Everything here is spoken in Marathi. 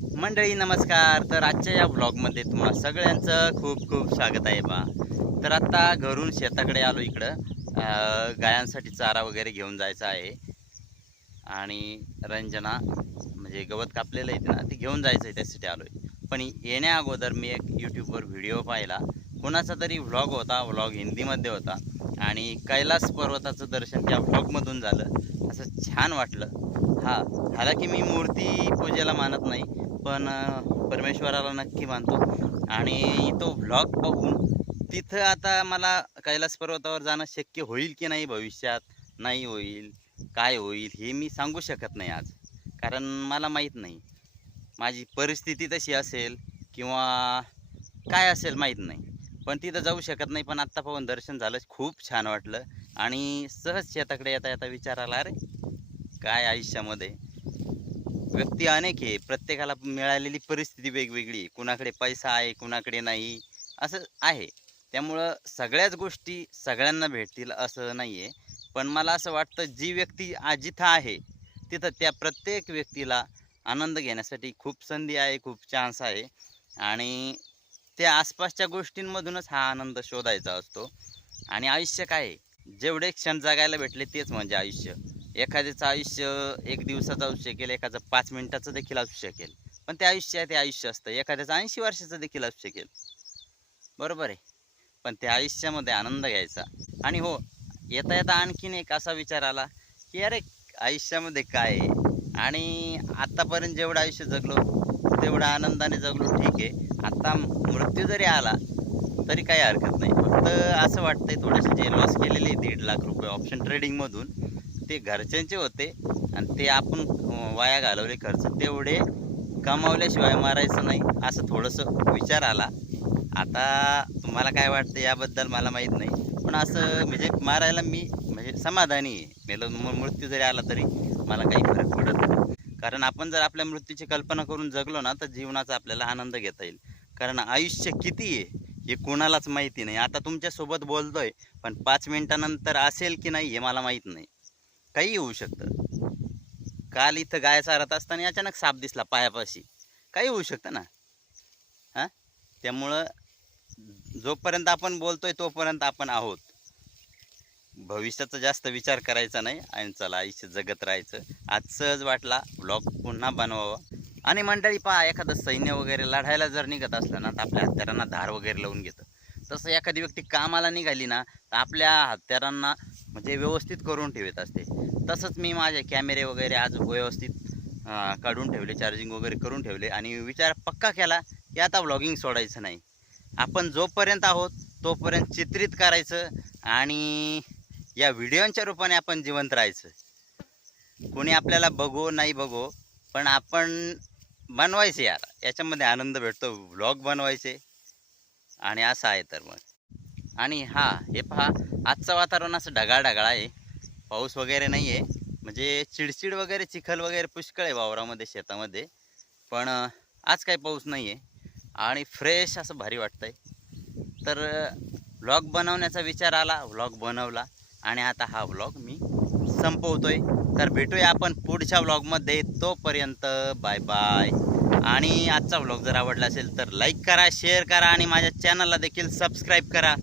मंडळी नमस्कार. तर आजच्या या ब्लॉगमध्ये तुम्हाला सगळ्यांचं खूप खूप स्वागत आहे बा. तर आत्ता घरून शेताकडे आलो इकडं. गायांसाठी चारा वगैरे घेऊन जायचा आहे. आणि रंजना म्हणजे गवत कापलेलं आहे ना ते घेऊन जायचं आहे त्यासाठी आलो आहे पण येण्या अगोदर मी एक यूट्यूबवर व्हिडिओ पाहिला. कोणाचा तरी व्लॉग होता व्लॉग हिंदीमध्ये होता. आणि कैलास पर्वताचं दर्शन त्या व्लॉगमधून झालं. असं छान वाटलं. हा हालाकी मी मूर्ती पूजेला मानत नाही पण परमेश्वराला नक्की मानतो. आणि तो ब्लॉग पाहून तिथं आता मला कैलास पर्वतावर जाणं शक्य होईल की नाही भविष्यात? नाही होईल. काय होईल हे मी सांगू शकत नाही आज. कारण मला माहीत नाही. माझी परिस्थिती तशी असेल किंवा काय असेल माहीत नाही. पण तिथं जाऊ शकत नाही. पण आत्ता पाहून दर्शन झालं खूप छान वाटलं. आणि सहज शेताकडे येता येता विचार आला अरे काय आयुष्यामध्ये? व्यक्ती अनेक आहे. प्रत्येकाला मिळालेली परिस्थिती वेगवेगळी आहे. कुणाकडे पैसा आहे कुणाकडे नाही असं आहे. त्यामुळं सगळ्याच गोष्टी सगळ्यांना भेटतील असं नाही आहे पण मला असं वाटतं जी व्यक्ती जिथं आहे तिथं त्या प्रत्येक व्यक्तीला आनंद घेण्यासाठी खूप संधी आहे खूप चान्स आहे. आणि त्या आसपासच्या गोष्टींमधूनच हा आनंद शोधायचा असतो. आणि आयुष्य काय जेवढे क्षण जगायला भेटले तेच म्हणजे आयुष्य. एखाद्याचं आयुष्य एक दिवसाचं असू शकेल एखादं पाच मिनिटाचं देखील असू शकेल पण ते आयुष्य आहे ते आयुष्य असतं. एखाद्याचं ऐंशी वर्षाचं देखील असू शकेल बरोबर आहे. पण त्या आयुष्यामध्ये आनंद घ्यायचा. आणि हो येता येता आणखीन एक असा विचार आला की अरे आयुष्यामध्ये काय आहे? आणि आत्तापर्यंत जेवढं आयुष्य जगलो तेवढं आनंदाने जगलो ठीक आहे. आता मृत्यू जरी आला तरी काही हरकत नाही. फक्त असं वाटतंय थोडेसे जे लॉस केलेले दीड लाख रुपये ऑप्शन ट्रेडिंगमधून ते घरच्यांचे होते आणि ते आपण वाया घालवले खर्च. तेवढे कमावल्याशिवाय मारायचं नाही असं थोडंसं विचार आला. आता तुम्हाला काय वाटतं याबद्दल मला माहीत नाही. पण असं म्हणजे मारायला मी म्हणजे समाधानी आहे. मेलो मृत्यू जरी आला तरी मला काही फरक पडत नाही. कारण आपण जर आपल्या मृत्यूची कल्पना करून जगलो ना तर जीवनाचा आपल्याला आनंद घेता येईल. कारण आयुष्य किती आहे हे कोणालाच माहिती नाही. आता तुमच्यासोबत बोलतोय पण पाच मिनिटानंतर असेल की नाही हे मला माहीत नाही. काही होऊ शकतं. काल इथं गाय चारत असताना अचानक साप दिसला पायापाशी. काही होऊ शकतं ना? हां? त्यामुळं जोपर्यंत आपण बोलतोय तोपर्यंत आपण आहोत. भविष्याचा जास्त विचार करायचा नाही आणि चला आयुष्य जगत राहायचं. आज सहज वाटला ब्लॉग पुन्हा बनवावा. आणि मंडळी पहा एखादं सैन्य वगैरे लढायला जर निघत असलं ना तर आपल्या हत्यारांना धार वगैरे लावून घेतं. तसं एखादी व्यक्ती कामाला निघाली ना तर आपल्या हत्यारांना म्हणजे व्यवस्थित करून ठेवत असते. तसंच मी माझे कॅमेरे वगैरे आज व्यवस्थित काढून ठेवले चार्जिंग वगैरे करून ठेवले आणि विचार पक्का केला की आता व्लॉगिंग सोडायचं नाही. आपण जोपर्यंत आहोत तोपर्यंत चित्रित करायचं आणि या व्हिडिओच्या रूपाने आपण जिवंत राहायचं. कोणी आपल्याला बघो नाही बघो पण आपण बनवायचे यार. याच्यामध्ये आनंद भेटतो. व्लॉग बनवायचे. आणि असं आहे तर मग. आणि हा हे पहा आजचं वातावरण असं ढगाळ ढगाळ आहे. पाऊस वगैरे नाही आहे म्हणजे चिडचिड वगैरे चिखल वगैरे पुष्कळ आहे वावरामध्ये शेतामध्ये. पण आज काही पाऊस नाही आहे आणि फ्रेश असं भारी वाटतंय. तर व्लॉग बनवण्याचा विचार आला व्लॉग बनवला. आणि आता हा व्लॉग मी संपवतोय. तर भेटूया आपण पुढच्या व्लॉगमध्ये तोपर्यंत बाय बाय आणि आजचा व्लॉग जर आवडला असेल तर लाईक करा शेअर करा. आणि माझ्या चॅनलला देखील सबस्क्राईब करा.